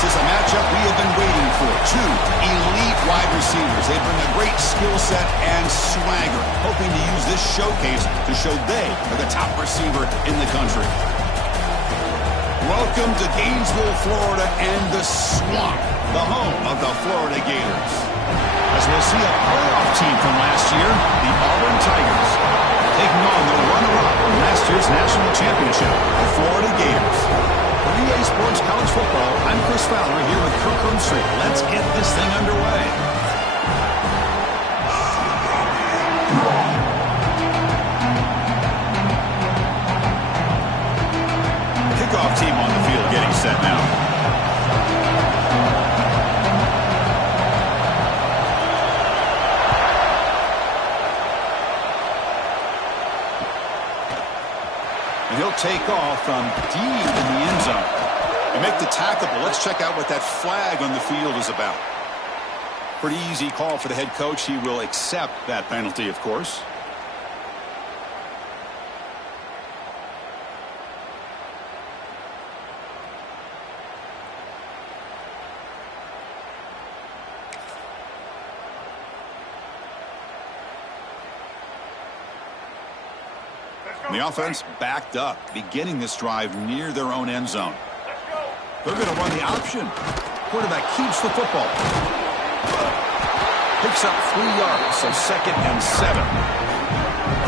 This is a matchup we have been waiting for. Two elite wide receivers. They bring a great skill set and swagger, hoping to use this showcase to show they are the top receiver in the country. Welcome to Gainesville, Florida, and the Swamp, the home of the Florida Gators. As we'll see a playoff team from last year, the Auburn Tigers, taking on the runner-up from last year's national championship, the Florida Gators. For EA Sports College Football, I'm Chris Fowler here with Kirk Hermstreet. Let's get this thing underway. Kickoff team on the field getting set now. And he'll take off from deep in the end zone. And make the tackle, but let's check out what that flag on the field is about. Pretty easy call for the head coach. He will accept that penalty, of course. The offense backed up, beginning this drive near their own end zone. They're going to run the option. Quarterback keeps the football. Picks up 3 yards, so 2nd and 7.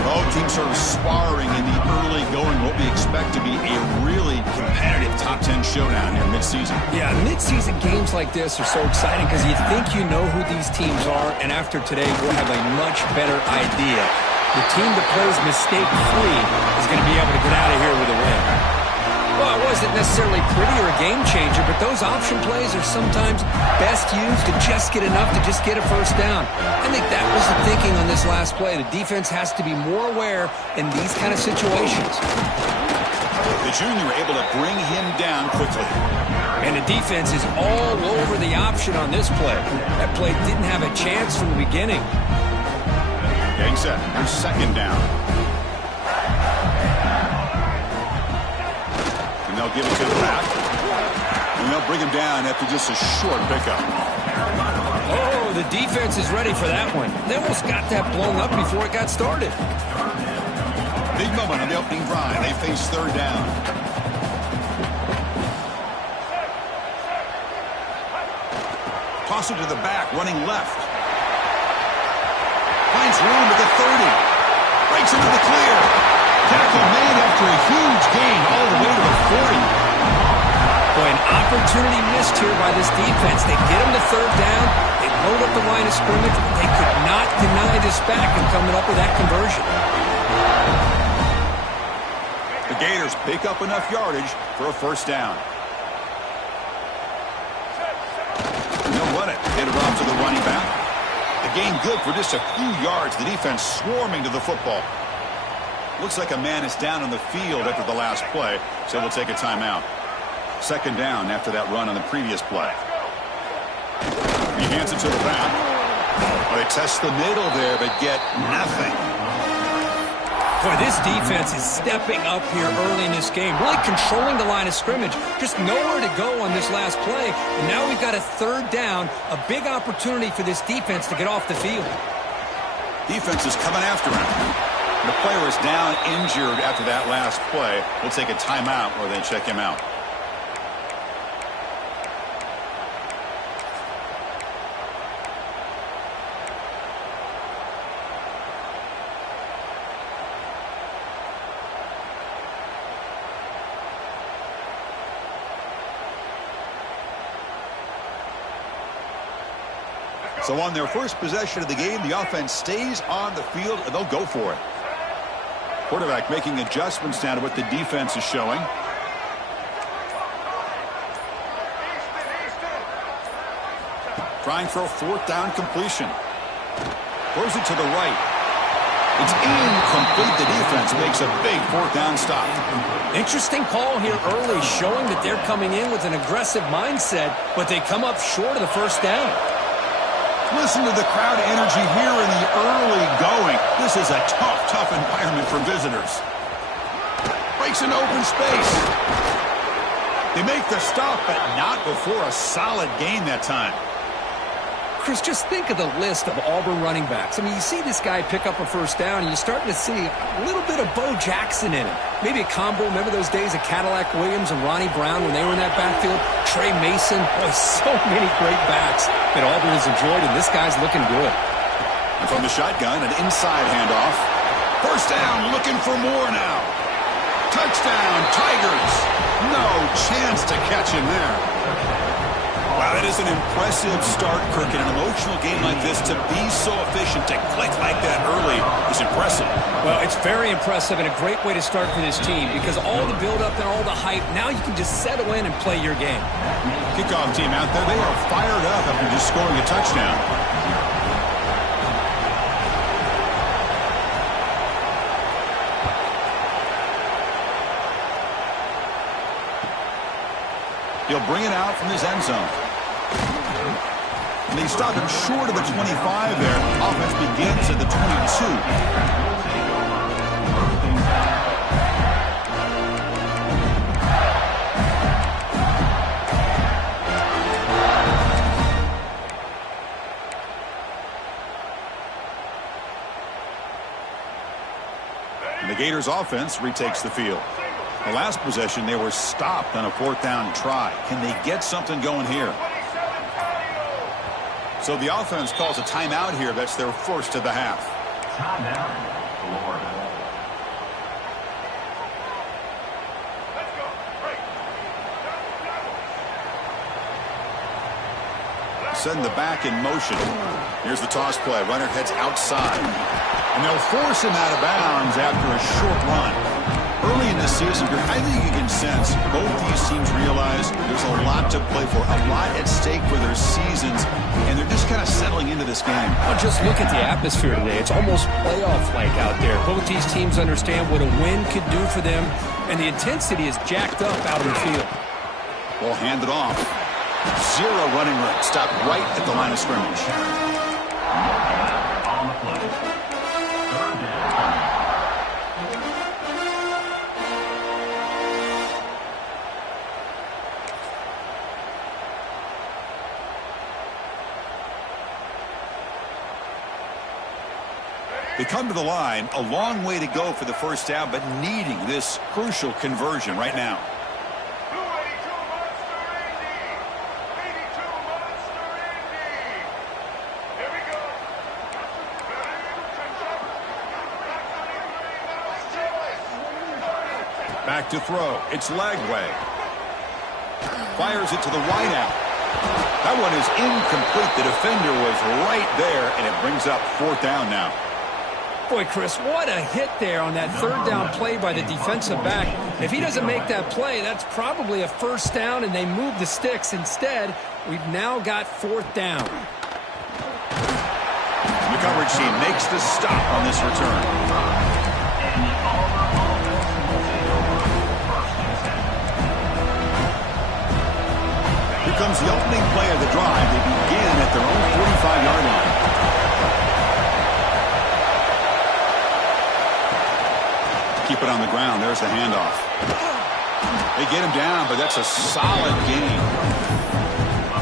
Both teams sort of sparring in the early going, what we expect to be a really competitive top 10 showdown here midseason. Yeah, midseason games like this are so exciting because you think you know who these teams are, and after today we'll have a much better idea. The team that plays mistake-free is going to be able to get out of here with a win. Well, it wasn't necessarily pretty or a game-changer, but those option plays are sometimes best used to just get enough to just get a first down. I think that was the thinking on this last play. The defense has to be more aware in these kind of situations. The junior able to bring him down quickly. And the defense is all over the option on this play. That play didn't have a chance from the beginning. Getting set. Here's 2nd down. And they'll give it to the back. And they'll bring him down after just a short pickup. Oh, the defense is ready for that one. They almost got that blown up before it got started. Big moment on the opening drive. They face 3rd down. Toss it to the back, running left. Finds room at the 30. Breaks into the clear. Tackle made after a huge gain all the way to the 40. Boy, an opportunity missed here by this defense. They get him to 3rd down. They load up the line of scrimmage. They could not deny this back and coming up with that conversion. The Gators pick up enough yardage for a 1st down. And they'll run it. Hand it off to the running back. The gain good for just a few yards. The defense swarming to the football. Looks like a man is down on the field after the last play, so we'll take a timeout. 2nd down after that run on the previous play. He hands it to the back. Well, they test the middle there, but get nothing. Boy, this defense is stepping up here early in this game, really controlling the line of scrimmage. Just nowhere to go on this last play. And now we've got a 3rd down, a big opportunity for this defense to get off the field. Defense is coming after him. The player is down injured after that last play. We'll take a timeout or they check him out. So on their first possession of the game, the offense stays on the field, and they'll go for it. Quarterback making adjustments now to what the defense is showing. Trying for a 4th down completion. Throws it to the right. It's incomplete. The defense makes a big 4th down stop. Interesting call here early, showing that they're coming in with an aggressive mindset, but they come up short of the 1st down. Listen to the crowd energy here in the early going. This is a tough environment for visitors. Breaks an open space. They make the stop, but not before a solid gain that time. Chris, just think of the list of Auburn running backs. I mean, you see this guy pick up a first down, and you're starting to see a little bit of Bo Jackson in him. Maybe a combo. Remember those days of Cadillac Williams and Ronnie Brown when they were in that backfield? Trey Mason. Boy, so many great backs that Auburn has enjoyed, and this guy's looking good. And from the shotgun, an inside handoff. First down, looking for more now. Touchdown, Tigers. No chance to catch him there. Wow, that is an impressive start, Kirk. In an emotional game like this, to be so efficient, to click like that early is impressive. Well, it's very impressive and a great way to start for this team because all the build-up and all the hype, now you can just settle in and play your game. Kickoff team out there, they are fired up after just scoring a touchdown. He'll bring it out from his end zone. And they stop him short of the 25 there. Offense begins at the 22. And the Gators offense retakes the field. The last possession, they were stopped on a fourth down try. Can they get something going here? So the offense calls a timeout here. That's their first of the half. Timeout, Florida. Send the back in motion. Here's the toss play. Runner heads outside. And they'll force him out of bounds after a short run. Early in the season, I think you can sense both these teams realize there's a lot to play for, a lot at stake for their seasons, and they're just kind of settling into this game. Well, just look at the atmosphere today. It's almost playoff-like out there. Both these teams understand what a win could do for them, and the intensity is jacked up out in the field. Ball handed off. Zero running room. Stopped right at the line of scrimmage. On the play. Third down. They come to the line, a long way to go for the first down, but needing this crucial conversion right now. Back to throw. It's Lagway. Fires it to the wideout. That one is incomplete. The defender was right there, and it brings up fourth down now. Boy, Chris, what a hit there on that third down play by the defensive back. If he doesn't make that play, that's probably a first down, and they move the sticks. Instead, we've now got fourth down. The coverage team makes the stop on this return. Here comes the opening play of the drive. They begin at their own 45-yard line. Keep it on the ground. There's the handoff. They get him down, but that's a solid gain.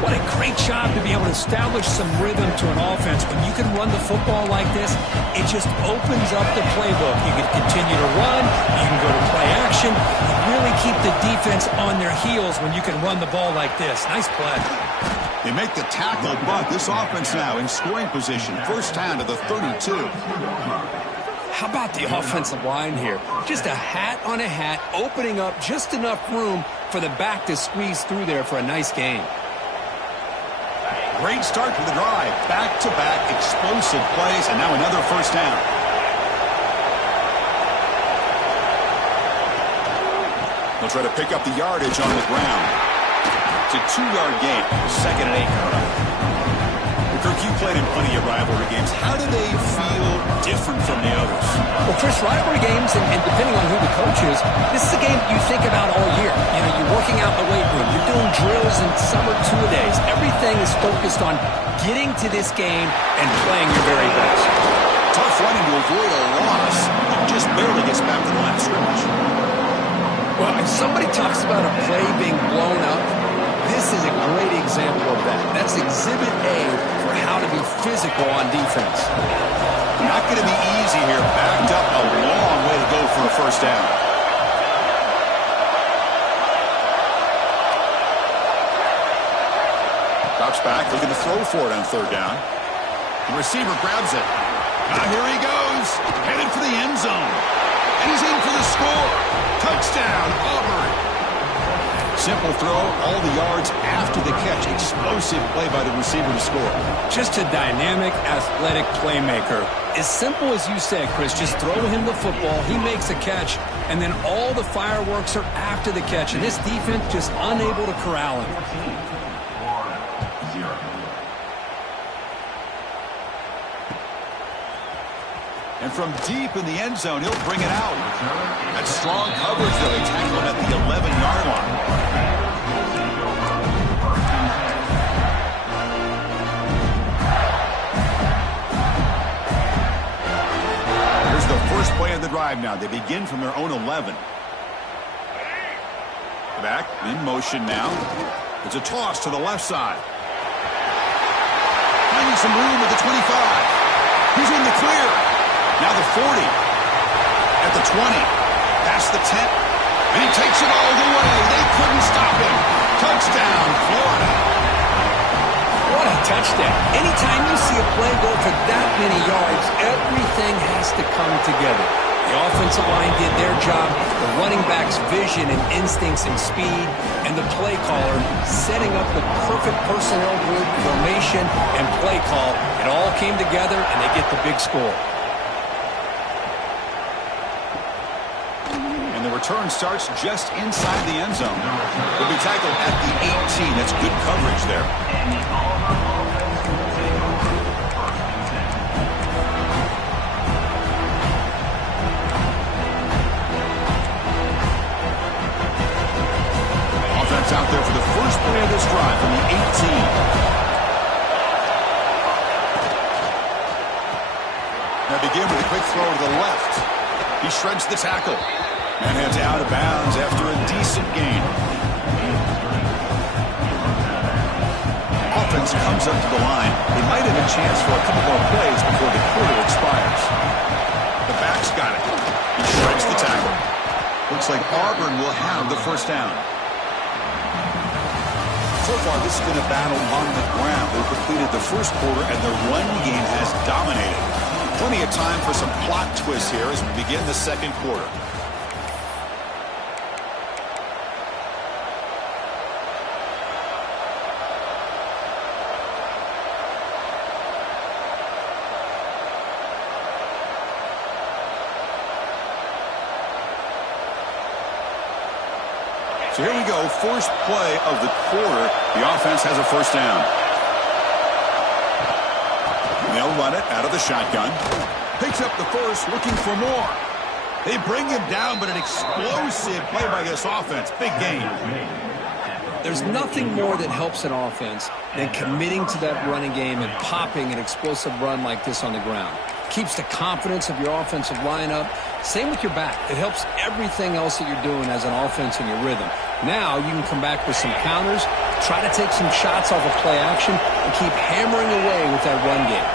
What a great job to be able to establish some rhythm to an offense. When you can run the football like this, it just opens up the playbook. You can continue to run. You can go to play action. You really keep the defense on their heels when you can run the ball like this. Nice play. They make the tackle, but this offense now in scoring position. First down to the 32. How about the offensive line here? Just a hat on a hat, opening up just enough room for the back to squeeze through there for a nice gain. Great start to the drive. Back-to-back explosive plays, and now another first down. They'll try to pick up the yardage on the ground. It's a 2-yard gain. Second and 8. Kirk, you played in plenty of rivalry games. How do they feel different from the others? Well, Chris, rivalry games, and depending on who the coach is, this is a game you think about all year. You know, you're working out in the weight room. You're doing drills in summer two-a-days. Everything is focused on getting to this game and playing your very best. Tough running to avoid a loss. It just barely gets back to the line of scrimmage. Well, if somebody talks about a play being blown up, this is a great example of that. That's exhibit A for how to be physical on defense. Not going to be easy here. Backed up a long way to go for a first down. Drops back, looking to throw for it on third down. The receiver grabs it. Now here he goes, headed for the end zone. And he's in for the score. Touchdown, Auburn. Simple throw, all the yards after the catch. Explosive play by the receiver to score. Just a dynamic, athletic playmaker. As simple as you said, Chris, just throw him the football, he makes a catch, and then all the fireworks are after the catch. And this defense just unable to corral him. And from deep in the end zone, he'll bring it out. That's strong coverage, though. They tackle him at the 11-yard line. Here's the first play of the drive now. They begin from their own 11. Back, in motion now. It's a toss to the left side. Finding some room at the 25. He's in the clear. Now the 40, at the 20, past the 10, and he takes it all the way. They couldn't stop him. Touchdown, Florida. What a touchdown. Anytime you see a play go for that many yards, everything has to come together. The offensive line did their job, the running back's vision and instincts and speed, and the play caller setting up the perfect personnel group, formation, and play call. It all came together, and they get the big score. Return starts just inside the end zone. Will be tackled at the 18. That's good coverage there. Offense out there for the first play of this drive from the 18. Now begin with a quick throw to the left. He shreds the tackle. And heads out of bounds after a decent gain. Offense comes up to the line. They might have a chance for a couple more plays before the quarter expires. The back's got it. He shreds the tackle. Looks like Auburn will have the first down. So far, this has been a battle on the ground. They've completed the first quarter, and the run game has dominated. Plenty of time for some plot twists here as we begin the second quarter. So here we go, first play of the quarter. The offense has a first down. And they'll run it out of the shotgun. Picks up the first, looking for more. They bring him down, but an explosive play by this offense. Big game. There's nothing more that helps an offense than committing to that running game and popping an explosive run like this on the ground. Keeps the confidence of your offensive lineup. Same with your back. It helps everything else that you're doing as an offense in your rhythm. Now you can come back with some counters, try to take some shots off of play action, and keep hammering away with that run game.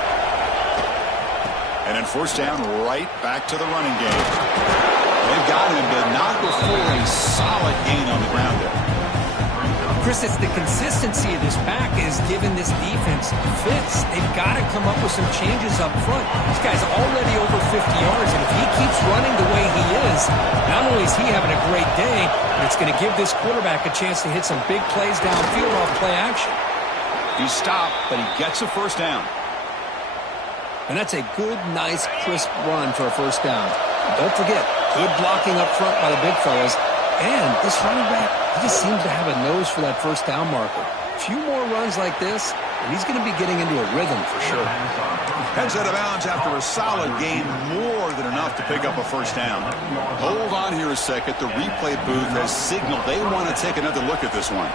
And then first down, right back to the running game. They've got him, but not before a solid gain on the ground there. Chris, it's the consistency of this back is giving this defense fits. They've got to come up with some changes up front. This guy's already over 50 yards, and if he keeps running the way he is, not only is he having a great day, but it's going to give this quarterback a chance to hit some big plays downfield off play action. He stopped, but he gets a first down. And that's a good, nice, crisp run for a first down. Don't forget, good blocking up front by the big fellas. And this running back, he just seems to have a nose for that first down marker. A few more runs like this, and he's going to be getting into a rhythm for sure. Heads out of bounds after a solid gain, more than enough to pick up a first down. Hold on here a second. The replay booth has signaled they want to take another look at this one.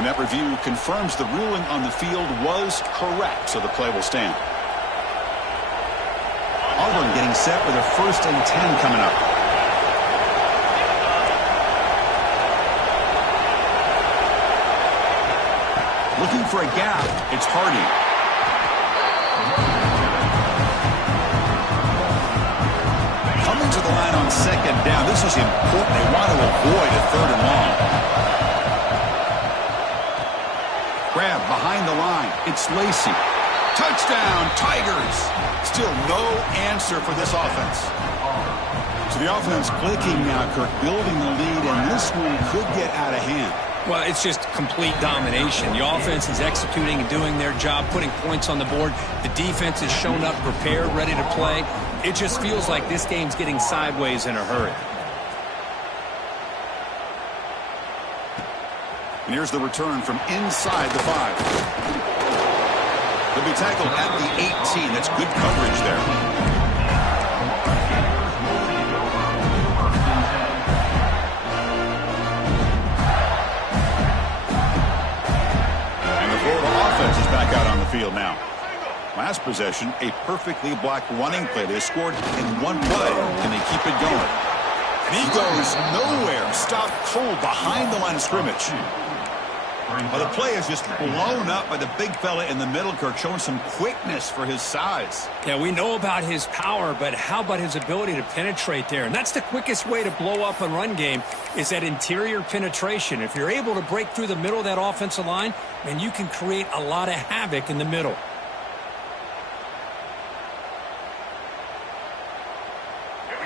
And that review confirms the ruling on the field was correct, so the play will stand. Auburn getting set with a 1st and 10 coming up. Looking for a gap. It's Hardy. Coming to the line on 2nd down. This is important. They want to avoid a 3rd and long. Grab behind the line. It's Lacey. Touchdown, Tigers. Still no answer for this offense. So the offense clicking now, Kirk, building the lead, and this one could get out of hand. Well, it's just complete domination. The offense is executing and doing their job, putting points on the board. The defense has shown up, prepared, ready to play. It just feels like this game's getting sideways in a hurry. And here's the return from inside the 5. He'll be tackled at the 18. That's good coverage there. Back out on the field now. Last possession, a perfectly blocked running play. They scored in one play. Can they keep it going? And he goes nowhere. Stopped cold behind the line of scrimmage. Well, the play is just blown up by the big fella in the middle, Kirk, showing some quickness for his size. Yeah, we know about his power, but how about his ability to penetrate there? And that's the quickest way to blow up a run game is that interior penetration. If you're able to break through the middle of that offensive line, then you can create a lot of havoc in the middle.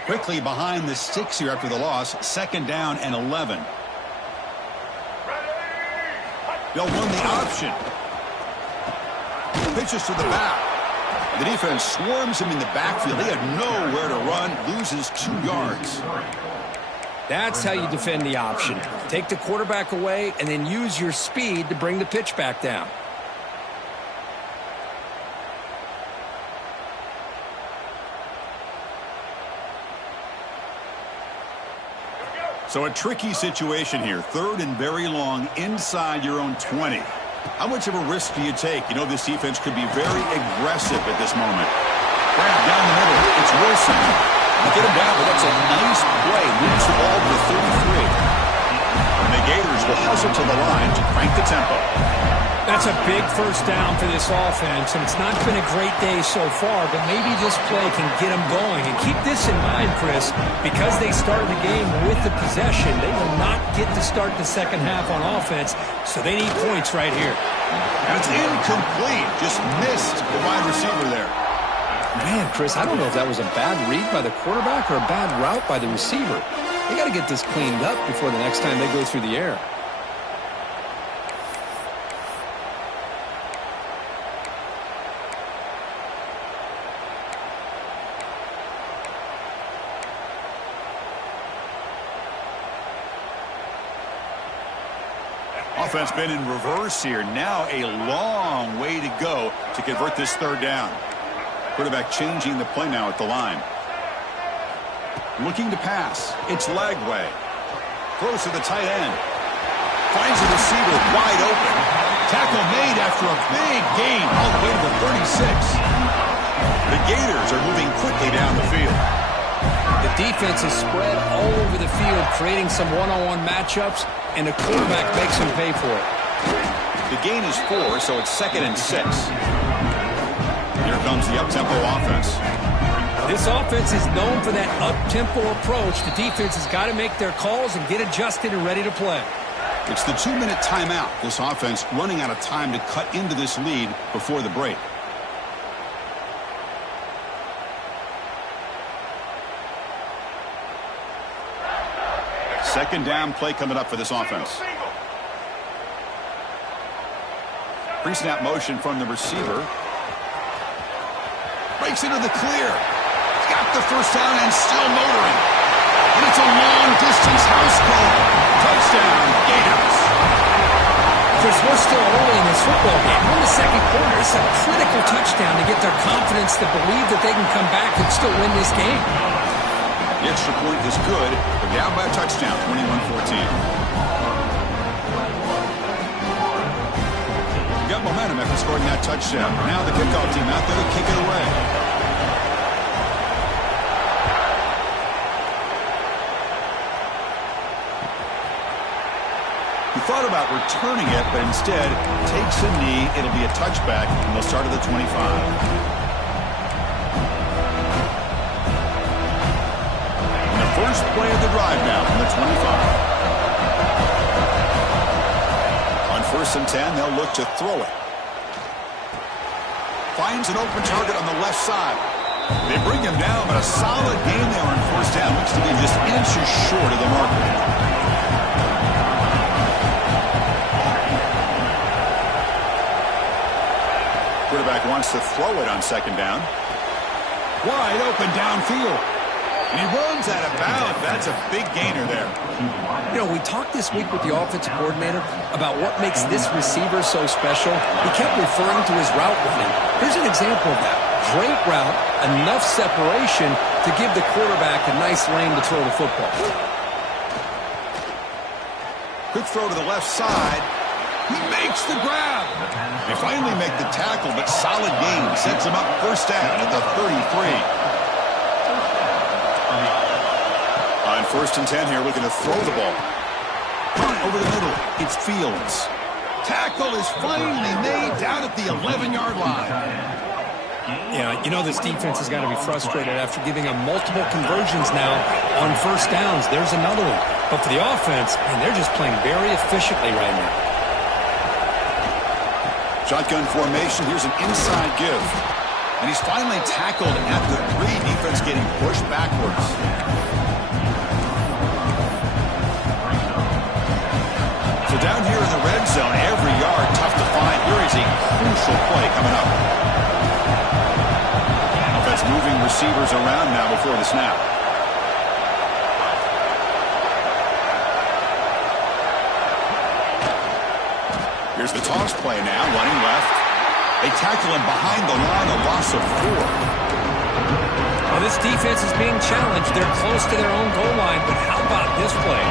Quickly behind the sticks here after the loss. 2nd down and 11. They'll run the option. Pitches to the back. The defense swarms him in the backfield. They had nowhere to run. Loses 2 yards. That's how you defend the option. Take the quarterback away and then use your speed to bring the pitch back down. So a tricky situation here. 3rd and very long inside your own 20. How much of a risk do you take? You know this defense could be very aggressive at this moment. Grab down the middle. It's Wilson. They get him down, but that's a nice play. Moves the ball to 33. And the Gators will hustle to the line to crank the tempo. That's a big 1st down for this offense, and it's not been a great day so far, but maybe this play can get them going. And keep this in mind, Chris, because they started the game with the possession, they will not get to start the 2nd half on offense, so they need points right here. And it's incomplete. Just missed the wide receiver there. Man, Chris, I don't know if that was a bad read by the quarterback or a bad route by the receiver. They got to get this cleaned up before the next time they go through the air. Offense been in reverse here. Now a long way to go to convert this 3rd down. Quarterback changing the play now at the line. Looking to pass. It's Lagway. Throws to the tight end. Finds a receiver wide open. Tackle made after a big gain all the way to the 36. The Gators are moving quickly down the field. The defense is spread all over the field, creating some one-on-one matchups, and the quarterback makes him pay for it. The gain is 4, so it's 2nd and 6. Here comes the up-tempo offense. This offense is known for that up-tempo approach. The defense has got to make their calls and get adjusted and ready to play. It's the 2-minute timeout. This offense running out of time to cut into this lead before the break. Second down play coming up for this offense. Pre-snap motion from the receiver. Breaks into the clear. Got the 1st down and still motoring. And it's a long-distance house call. Touchdown, Gators. Chris, we're still early in this football game. We're in the 2nd quarter. It's a critical touchdown to get their confidence to believe that they can come back and still win this game. The extra point is good. They're down by a touchdown, 21-14. momentum after scoring that touchdown. Now the kickoff team out there to kick it away. He thought about returning it, but instead takes a knee. It'll be a touchback, and they'll start at the 25. And the first play of the drive now from the 25. On 1st and 10, they'll look to throw it. Finds an open target on the left side. They bring him down, but a solid gain there on 1st down. Looks to be just inches short of the marker. Quarterback wants to throw it on 2nd down. Wide open downfield. And he runs out of bounds. That's a big gainer there. You know, we talked this week with the offensive coordinator about what makes this receiver so special. He kept referring to his route running. Here's an example of that. Great route, enough separation to give the quarterback a nice lane to throw the football. Quick throw to the left side. He makes the grab. They finally make the tackle, but solid gain sets him up 1st down at the 33. On 1st and 10 here, looking to throw the ball. Over the middle, it's Fields. Tackle is finally made down at the 11-yard line. Yeah, you know this defense has got to be frustrated after giving them multiple conversions now on 1st downs. There's another one. But for the offense, man, they're just playing very efficiently right now. Shotgun formation. Here's an inside give. And he's finally tackled at the 3. Defense getting pushed backwards. So down here in the red zone, every yard tough to find. Here is a crucial play coming up. Offense moving receivers around now before the snap. Here's the toss play now, running left. They tackle him behind the line, a loss of 4. Well, this defense is being challenged. They're close to their own goal line, but how about this play?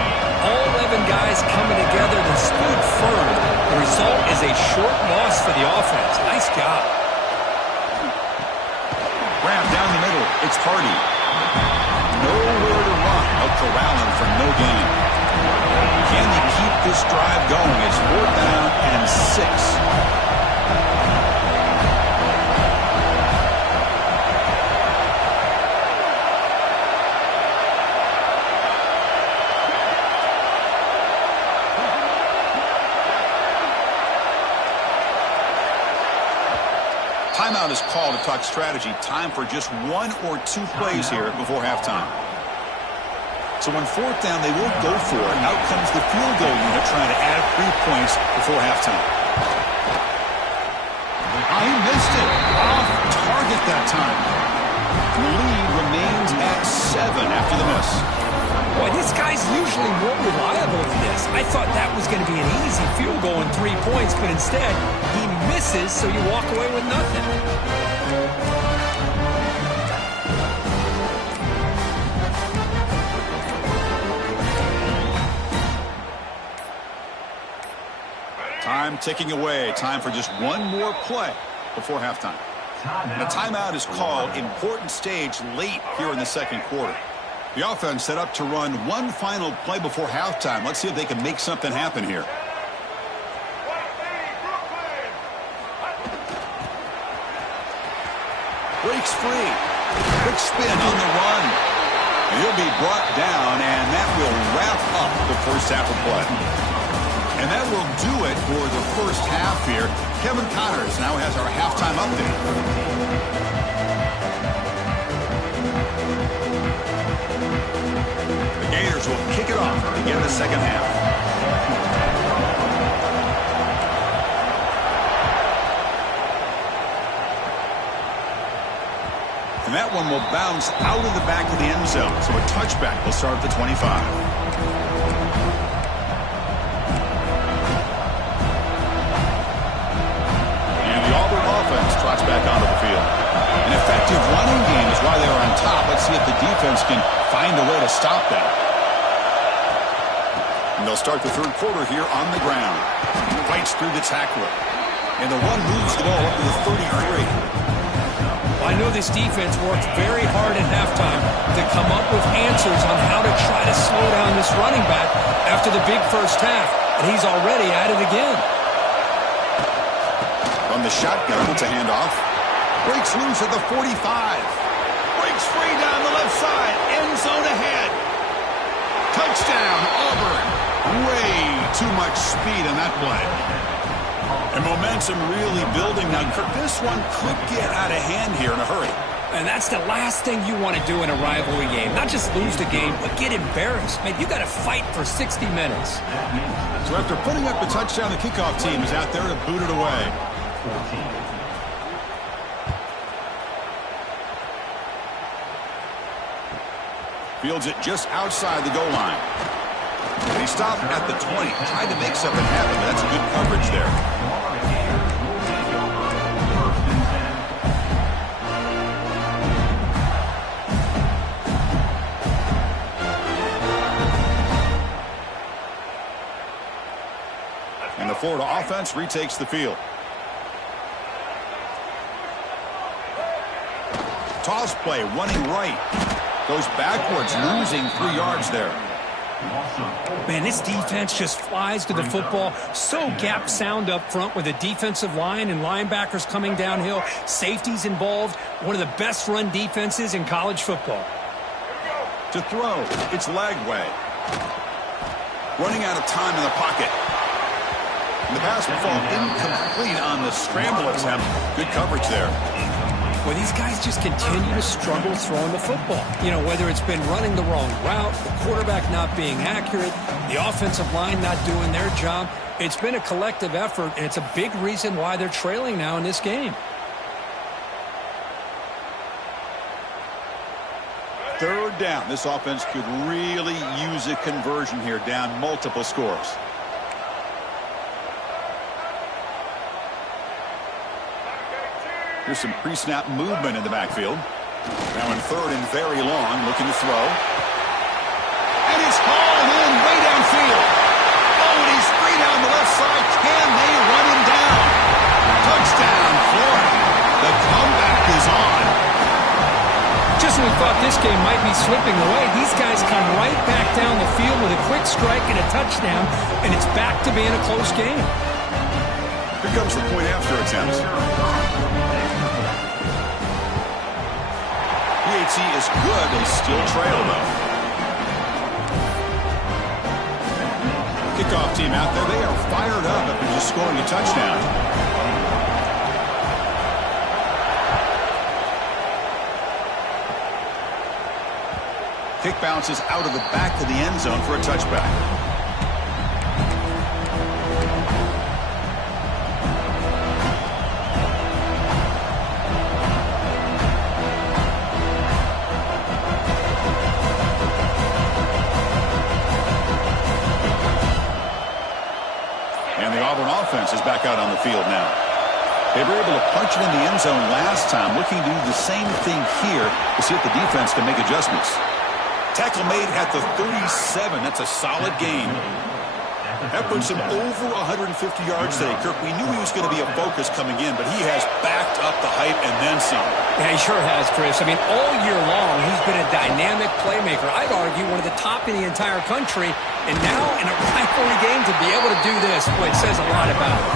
All 11 guys coming together to stood firm. The result is a short loss for the offense. Nice job. Grab down the middle. It's Hardy. Nowhere to run. They'll corral him for no gain. Can they keep this drive going? It's 4th down and 6. Timeout is called to talk strategy. Time for just 1 or 2 plays here before halftime. So on 4th down, they won't go for it. Out comes the field goal unit trying to add 3 points before halftime. I missed it. Off target that time. The lead remains at 7 after the miss. Boy, this guy's usually more reliable than this. I thought that was going to be an easy field goal and 3 points, but instead, he misses, so you walk away with nothing. Time ticking away. Time for just 1 more play before halftime. And a timeout is called. Important stage late here in the 2nd quarter. The offense set up to run 1 final play before halftime. Let's see if they can make something happen here. Breaks free. Quick spin on the run. And he'll be brought down, and that will wrap up the first half of play. And that will do it for the first half here. Kevin Connors now has our halftime update. The Gators will kick it off to begin the second half. And that one will bounce out of the back of the end zone. So a touchback will start at the 25. Trots back onto the field. An effective running game is why they are on top. Let's see if the defense can find a way to stop that. And they'll start the 3rd quarter here on the ground. Fights through the tackler. And the run moves the ball up to the 33. I know this defense worked very hard at halftime to come up with answers on how to try to slow down this running back after the big first half, and he's already at it again. From the shotgun, it's a handoff. Breaks loose at the 45. Breaks free down the left side. End zone ahead. Touchdown, Auburn. Way too much speed on that play. And momentum really building now. Kirk, this one could get out of hand here in a hurry. And that's the last thing you want to do in a rivalry game. Not just lose the game, but get embarrassed. Man, you got to fight for 60 minutes. So after putting up the touchdown, the kickoff team is out there to boot it away. Fields it just outside the goal line. And he stopped at the 20. Tried to make something happen, but that's good coverage there. And the Florida offense retakes the field. Toss play, running right. Goes backwards, losing 3 yards there. Man, this defense just flies to the football. So gap sound up front with a defensive line and linebackers coming downhill. Safeties involved. One of the best run defenses in college football. To throw, it's Lagway. Running out of time in the pocket. And the pass will fall incomplete on the scramble attempt. Good coverage there. Well, these guys just continue to struggle throwing the football. You know, whether it's been running the wrong route, the quarterback not being accurate, the offensive line not doing their job. It's been a collective effort, and it's a big reason why they're trailing now in this game. Third down. This offense could really use a conversion here, down multiple scores. Here's some pre-snap movement in the backfield. Now in third and very long, looking to throw. And he's hauled in way downfield. Oh, and he's free down the left side. Can they run him down? Touchdown, Florida. The comeback is on. Just when we thought this game might be slipping away, these guys come right back down the field with a quick strike and a touchdown, and it's back to being a close game. Here comes the point after attempt. PAT is good. They still trail, though. Kickoff team out there. They are fired up after just scoring a touchdown. Kick bounces out of the back of the end zone for a touchback. Is back out on the field now. They were able to punch it in the end zone last time, looking to do the same thing here to see if the defense can make adjustments. Tackle made at the 37. That's a solid game. That puts him over 150 yards today. Kirk, we knew he was going to be a focus coming in, but he has backed up the hype and then some. Yeah, he sure has, Chris. I mean, all year long, he's been a dynamic playmaker. I'd argue one of the top in the entire country. And now, in a rivalry game, to be able to do this, boy, it says a lot about him.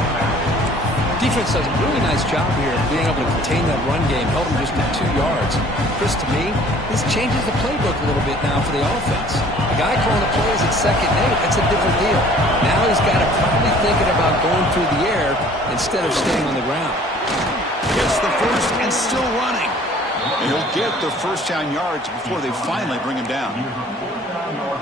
Defense does a really nice job here of being able to contain that run game, held him just with 2 yards. Chris, to me, this changes the playbook a little bit now for the offense. The guy calling the plays at 2nd and 8, that's a different deal. Now he's got to probably thinking about going through the air instead of staying on the ground. Gets the first and still running. And he'll get the first down yards before they finally bring him down.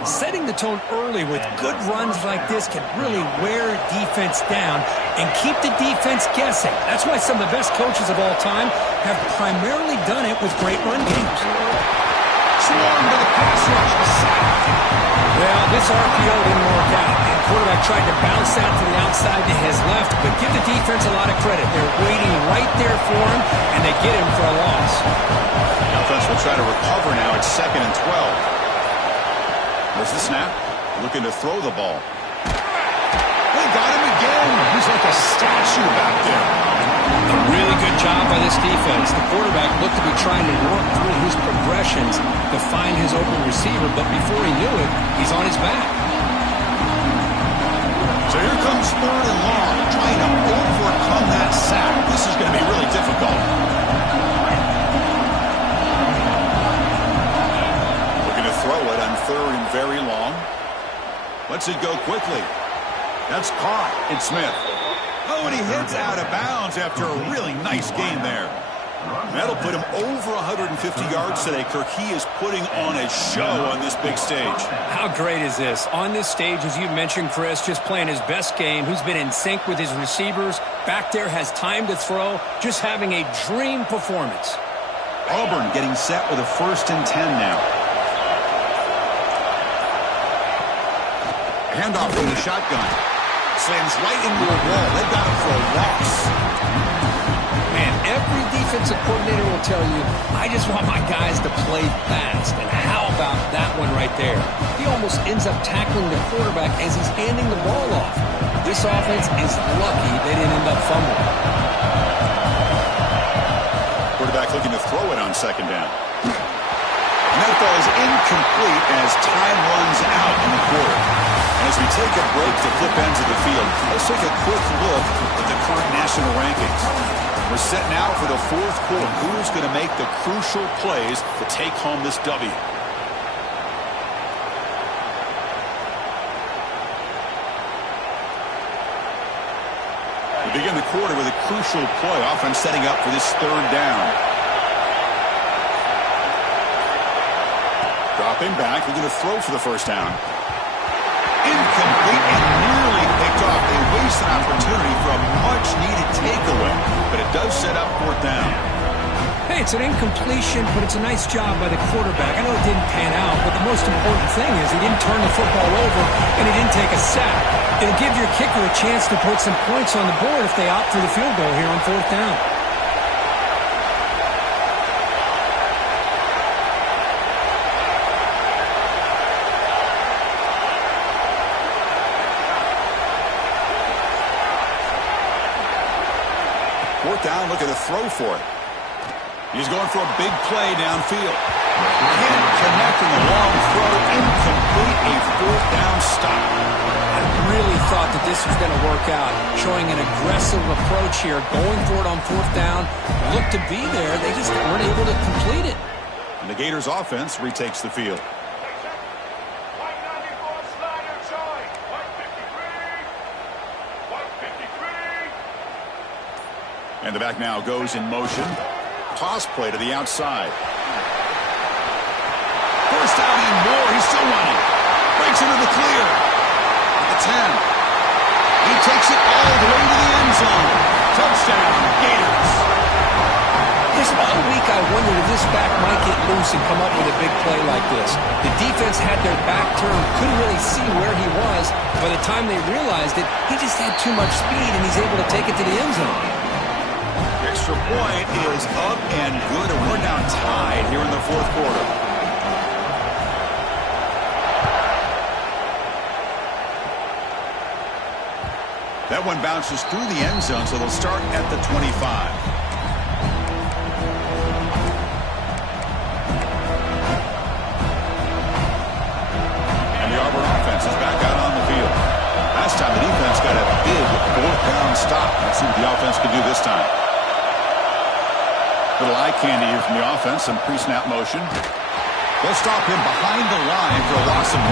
Setting the tone early with good runs like this can really wear defense down and keep the defense guessing. That's why some of the best coaches of all time have primarily done it with great run games. Swarm to the pass rush. Well, this RPO didn't work out. The quarterback tried to bounce that to the outside to his left, but give the defense a lot of credit. They're waiting right there for him, and they get him for a loss. The offense will try to recover now. It's 2nd and 12. There's the snap. Looking to throw the ball. They got him again. He's like a statue back there. A really good job by this defense. The quarterback looked to be trying to work through his progressions to find his open receiver, but before he knew it, he's on his back. So here comes 3rd and long, trying to overcome that sack. This is going to be really difficult. Looking to throw it on 3rd and very long. Lets it go quickly. That's caught. It's Smith. Oh, and he hits out of bounds after a really nice game there. That'll put him over 150 yards today, Kirk. He is putting on a show on this big stage. How great is this? On this stage, as you mentioned, Chris, just playing his best game. He's been in sync with his receivers. Back there, has time to throw. Just having a dream performance. Auburn getting set with a 1st and 10 now. Handoff from the shotgun. Slams right into a wall. They've got him for a loss. Man, every defensive coordinator will tell you, I just want my guys to play fast. And how about that one right there? He almost ends up tackling the quarterback as he's handing the ball off. This offense is lucky they didn't end up fumbling. Quarterback looking to throw it on 2nd down. And that ball is incomplete as time runs out in the quarter. And as we take a break to flip ends of the field, let's take a quick look at the current national rankings. We're set now for the 4th quarter. Who's going to make the crucial plays to take home this W? We begin the quarter with a crucial play. Offense setting up for this 3rd down. Dropping back. We're going to throw for the 1st down. Incomplete and nearly picked off. They waste an opportunity for a much-needed takeaway, but it does set up 4th down. Hey, it's an incompletion, but it's a nice job by the quarterback. I know it didn't pan out, but the most important thing is he didn't turn the football over and he didn't take a sack. It'll give your kicker a chance to put some points on the board if they opt for the field goal here on 4th down. 4th down, looking to throw for it. He's going for a big play downfield. Can't connect in the long throw. Incomplete, a 4th down stop. I really thought that this was going to work out. Showing an aggressive approach here, going for it on 4th down. Looked to be there. They just weren't able to complete it. And the Gators offense retakes the field. And the back now goes in motion. Toss play to the outside. 1st down and more. He's still running. Breaks into the clear. At the 10. He takes it all the way to the end zone. Touchdown, Gators. This all week I wondered if this back might get loose and come up with a big play like this. The defense had their back turned, couldn't really see where he was. By the time they realized it, he just had too much speed and he's able to take it to the end zone. Extra point is up and good, and we're now tied here in the 4th quarter. That one bounces through the end zone, so they'll start at the 25. And the Auburn offense is back out on the field. Last time the defense got a big 4th down stop. Let's see what the offense can do this time. Little eye candy here from the offense, some pre-snap motion. They'll stop him behind the line for a loss of 1.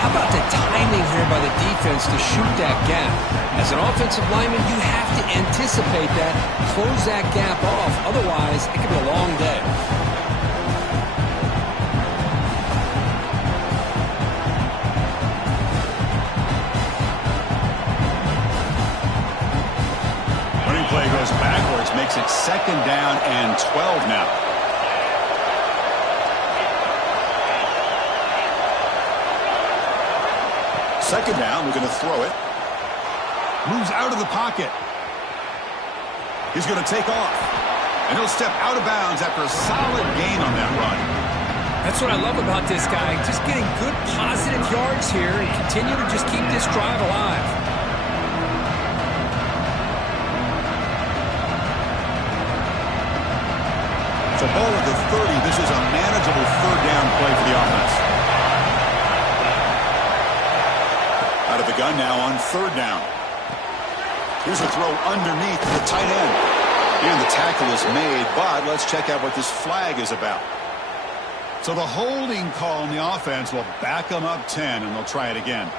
How about the timing here by the defense to shoot that gap? As an offensive lineman, you have to anticipate that, close that gap off. Otherwise, it could be a long day. Play goes backwards, makes it 2nd down and 12 now. Second down, we're going to throw it. Moves out of the pocket. He's going to take off. And he'll step out of bounds after a solid gain on that run. That's what I love about this guy. Just getting good positive yards here and continue to just keep this drive alive. So ball at the 30. This is a manageable third down play for the offense. Out of the gun now on third down. Here's a throw underneath the tight end. And the tackle is made, but let's check out what this flag is about. So the holding call on the offense will back them up 10, and they'll try it again.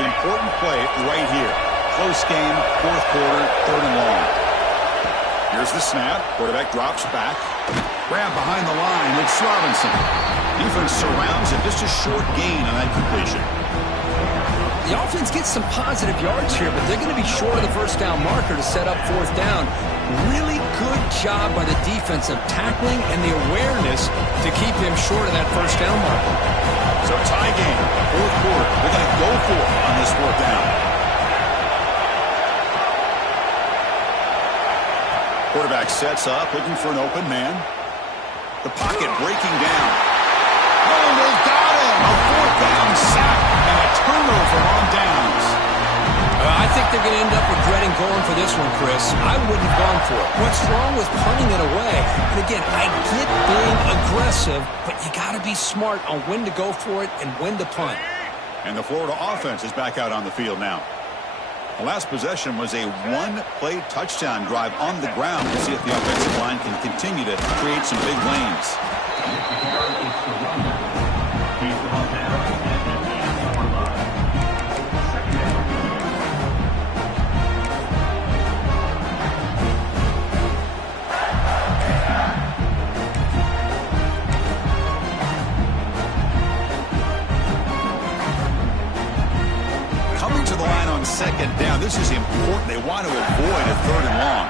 Important play right here. Close game, fourth quarter, third and long. Here's the snap. Quarterback drops back. Grab behind the line. It's Robinson. Defense surrounds it. Just a short gain on that completion. The offense gets some positive yards here, but they're going to be short of the first down marker to set up fourth down. Really good job by the defense of tackling and the awareness to keep him short of that first down marker. So tie game, fourth quarter. They're going to go for it on this fourth down. Quarterback sets up, looking for an open man. The pocket breaking down. Oh, they got him! A fourth down sack and a turnover on downs. I think they're going to end up regretting going for this one, Chris. I wouldn't have gone for it. What's wrong with punting it away? And again, I get being aggressive, but you got to be smart on when to go for it and when to punt. And the Florida offense is back out on the field now. The last possession was a one-play touchdown drive on the ground. We'll see if the offensive line can continue to create some big lanes. Second down. This is important. They want to avoid a third and long.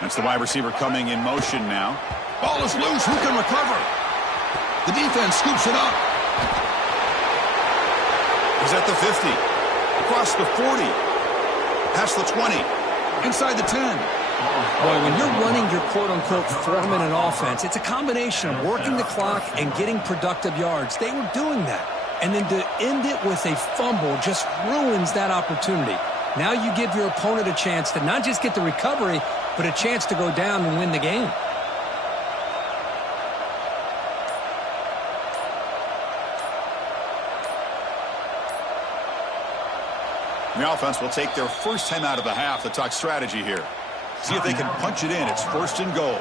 That's the wide receiver coming in motion now. Ball is loose. Who can recover? The defense scoops it up. He's at the 50. Across the 40. Past the 20. Inside the 10. Boy, when you're running your quote-unquote four-minute offense, it's a combination of working the clock and getting productive yards. They were doing that. And then to end it with a fumble just ruins that opportunity. Now you give your opponent a chance to not just get the recovery, but a chance to go down and win the game. The offense will take their first time out of the half to talk strategy here. See if they can punch it in. It's first and goal.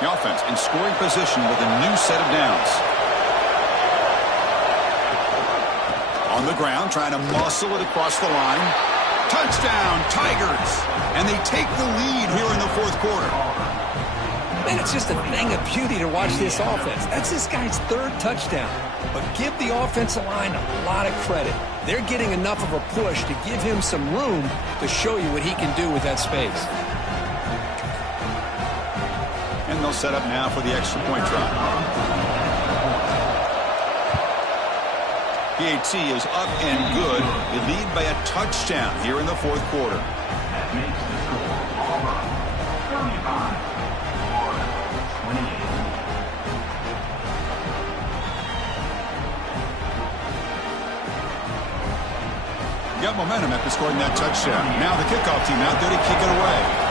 The offense in scoring position with a new set of downs. On the ground, trying to muscle it across the line. Touchdown, Tigers! And they take the lead here in the fourth quarter. Man, it's just a thing of beauty to watch this offense. That's this guy's third touchdown. But give the offensive line a lot of credit. They're getting enough of a push to give him some room to show you what he can do with that space. And they'll set up now for the extra point try. PAT is up and good. They lead by a touchdown here in the fourth quarter. Got momentum after scoring that touchdown. Now the kickoff team out there to kick it away.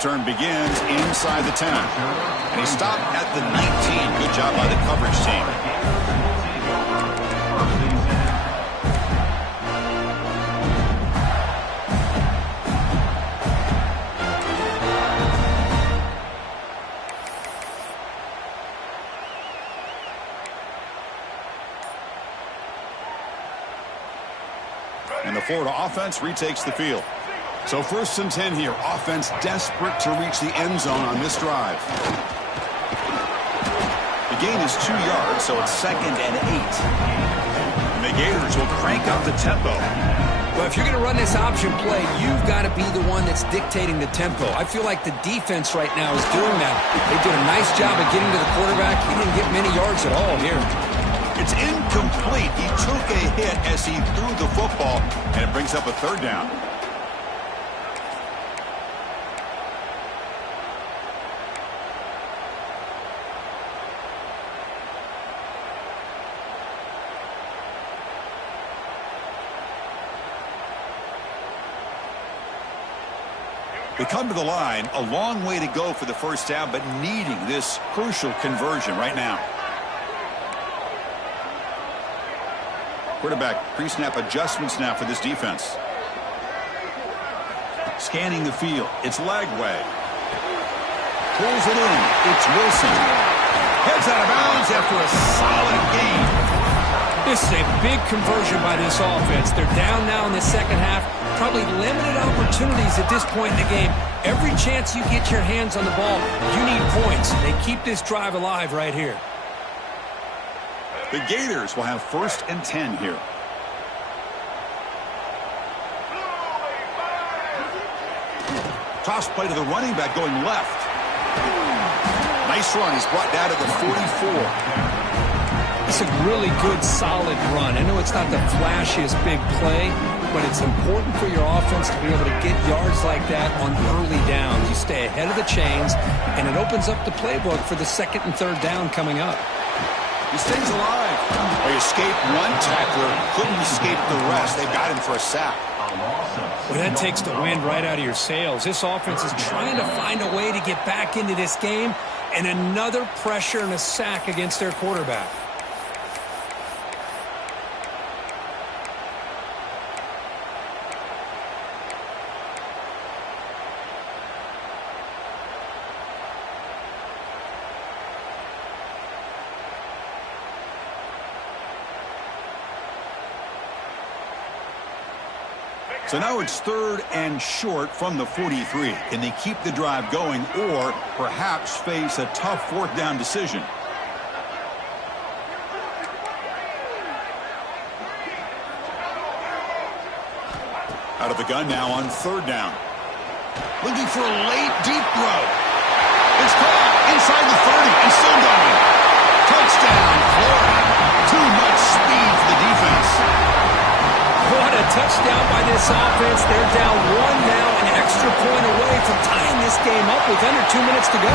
Turn begins inside the 10. And he stopped at the 19. Good job by the coverage team. And the Florida offense retakes the field. So first and 10 here. Offense desperate to reach the end zone on this drive. The gain is 2 yards, so it's second and 8. And the Gators will crank up the tempo. Well, if you're going to run this option play, you've got to be the one that's dictating the tempo. I feel like the defense right now is doing that. They did a nice job of getting to the quarterback. He didn't get many yards at all here. It's incomplete. He took a hit as he threw the football, and it brings up a third down. They come to the line, a long way to go for the first down, but needing this crucial conversion right now. Quarterback pre-snap adjustments now for this defense. Scanning the field. It's Lagway. Pulls it in. It's Wilson. Heads out of bounds after a solid gain. This is a big conversion by this offense. They're down now in the second half. Probably limited opportunities at this point in the game. Every chance you get your hands on the ball, you need points. They keep this drive alive right here. The Gators will have 1st and 10 here. Toss play to the running back going left. Nice run. He's brought down to the 44. It's a really good, solid run. I know it's not the flashiest big play, but it's important for your offense to be able to get yards like that on early downs. You stay ahead of the chains, and it opens up the playbook for the 2nd and 3rd down coming up. He stays alive. They escaped one tackler, couldn't escape the rest. They've got him for a sack. Well, that takes the wind right out of your sails. This offense is trying to find a way to get back into this game, and another pressure and a sack against their quarterback. So now it's 3rd and short from the 43. Can they keep the drive going or perhaps face a tough 4th down decision? Out of the gun now on 3rd down. Looking for a late deep throw. It's caught inside the 30 and still going. Touchdown, Florida. Too much speed for the defense. What a touchdown by this offense. They're down 1 now, an extra point away from tying this game up with under 2 minutes to go.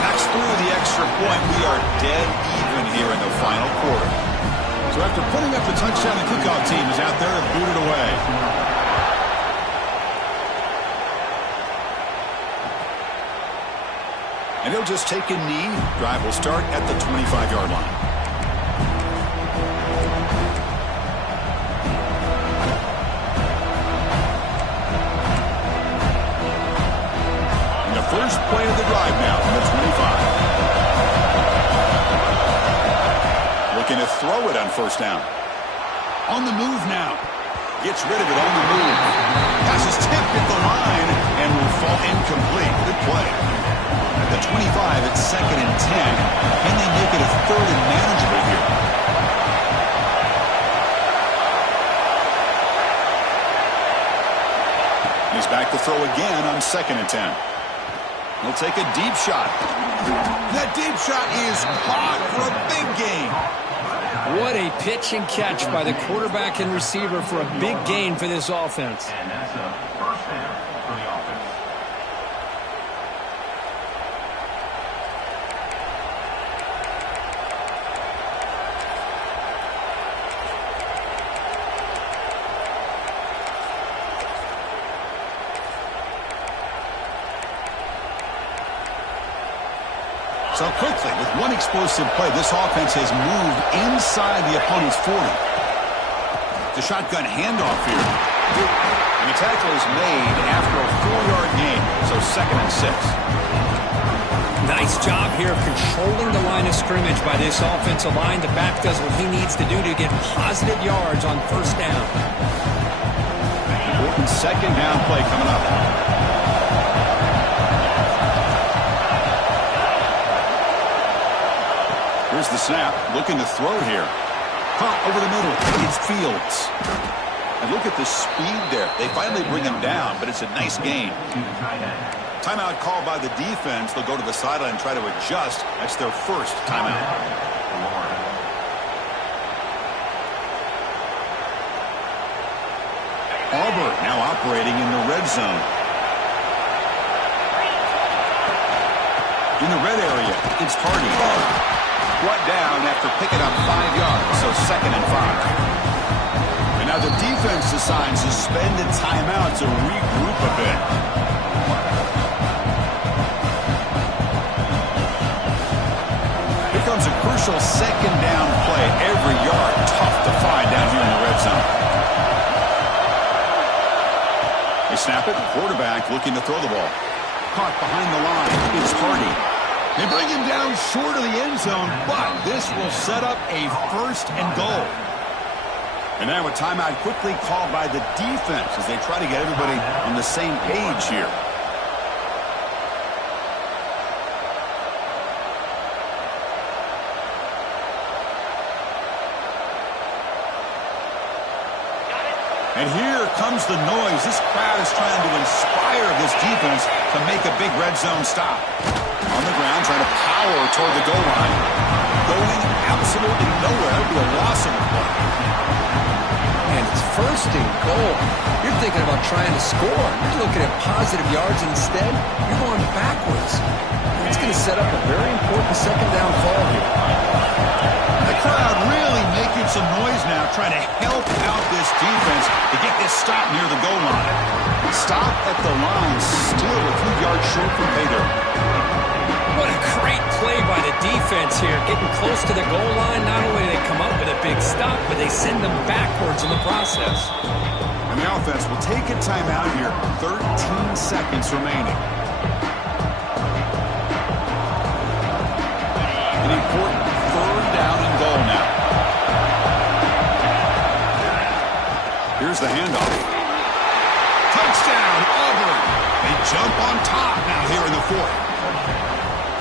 Knocks through the extra point. We are dead even here in the final quarter. So after putting up the touchdown, the kickoff team is out there to boot it away. And he'll just take a knee. Drive will start at the 25-yard line. First play of the drive now from the 25. Looking to throw it on 1st down. On the move now. Gets rid of it on the move. Pass is tipped at the line and will fall incomplete. Good play. At the 25, it's 2nd and 10. Can they make it a 3rd and manageable here? He's back to throw again on 2nd and 10. He'll take a deep shot. That deep shot is caught for a big gain. What a pitch and catch by the quarterback and receiver for a big gain for this offense. And that's a 1st down for the offense. So quickly, with one explosive play, this offense has moved inside the opponent's 40. The shotgun handoff here. And the tackle is made after a 4-yard gain, so 2nd and 6. Nice job here of controlling the line of scrimmage by this offensive line. The back does what he needs to do to get positive yards on 1st down. Important 2nd down play coming up. Here's the snap, looking to throw here. Caught over the middle. It's Fields. And look at the speed there. They finally bring him down, but it's a nice gain. Timeout called by the defense. They'll go to the sideline and try to adjust. That's their 1st timeout. Auburn now operating in the red zone. In the red area, it's Hardy. Brought down after picking up 5 yards, so 2nd and 5. And now the defense decides to spend a timeout to regroup a bit. Here comes a crucial 2nd down play. Every yard tough to find down here in the red zone. They snap it. Quarterback looking to throw the ball. Caught behind the line. It's Hardy. They bring him down short of the end zone, but this will set up a 1st and goal. And now a timeout quickly called by the defense as they try to get everybody on the same page here. And here comes the noise. This crowd is trying to inspire this defense to make a big red zone stop. On the ground, trying to power toward the goal line. Going absolutely nowhere to a loss of the play. And it's 1st and goal. You're thinking about trying to score. You're looking at positive yards, and instead, you're going backwards. It's going to set up a very important 2nd down call here. The crowd really making some noise now, trying to help out this defense to get this stop near the goal line. Stop at the line, still a few yards short from pay dirt. What a great play by the defense here. Getting close to the goal line, not only do they come up with a big stop, but they send them backwards in the process. And the offense will take a timeout here. 13 seconds remaining. An important 3rd down and goal now. Here's the handoff. Touchdown, Auburn. They jump on top now here in the 4th.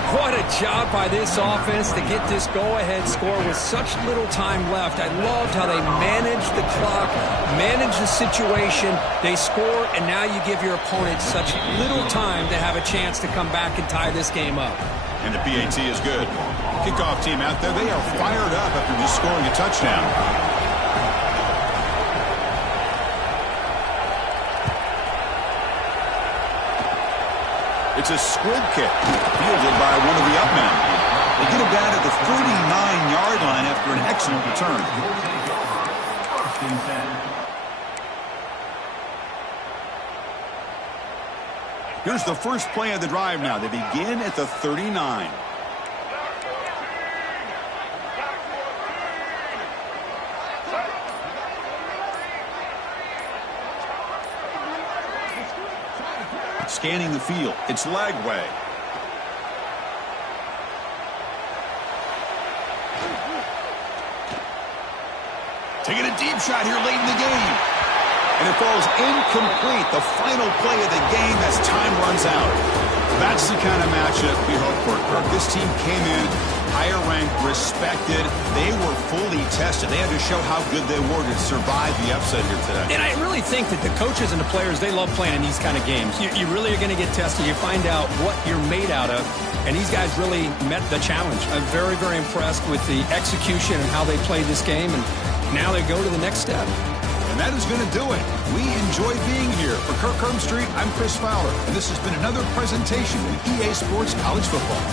What a job by this offense to get this go-ahead score with such little time left. I loved how they managed the clock, managed the situation. They score, and now you give your opponent such little time to have a chance to come back and tie this game up. And the PAT is good. Kickoff team out there, they are fired up after just scoring a touchdown. It's a squib kick, fielded by one of the up men. They get him down at the 39-yard line after an excellent return. Here's the first play of the drive now. They begin at the 39. Scanning the field. It's Lagway. Taking a deep shot here late in the game. And it falls incomplete. The final play of the game as time runs out. That's the kind of matchup we hope for, Kirk. This team came in higher ranked, respected. They were fully tested. They had to show how good they were to survive the upset here today. And I really think that the coaches and the players, they love playing in these kind of games. You really are going to get tested. You find out what you're made out of. And these guys really met the challenge. I'm very, very impressed with the execution and how they played this game. And now they go to the next step. And that is going to do it. We enjoy being here. For Kirk Herbstreit, I'm Chris Fowler. And this has been another presentation of EA Sports College Football.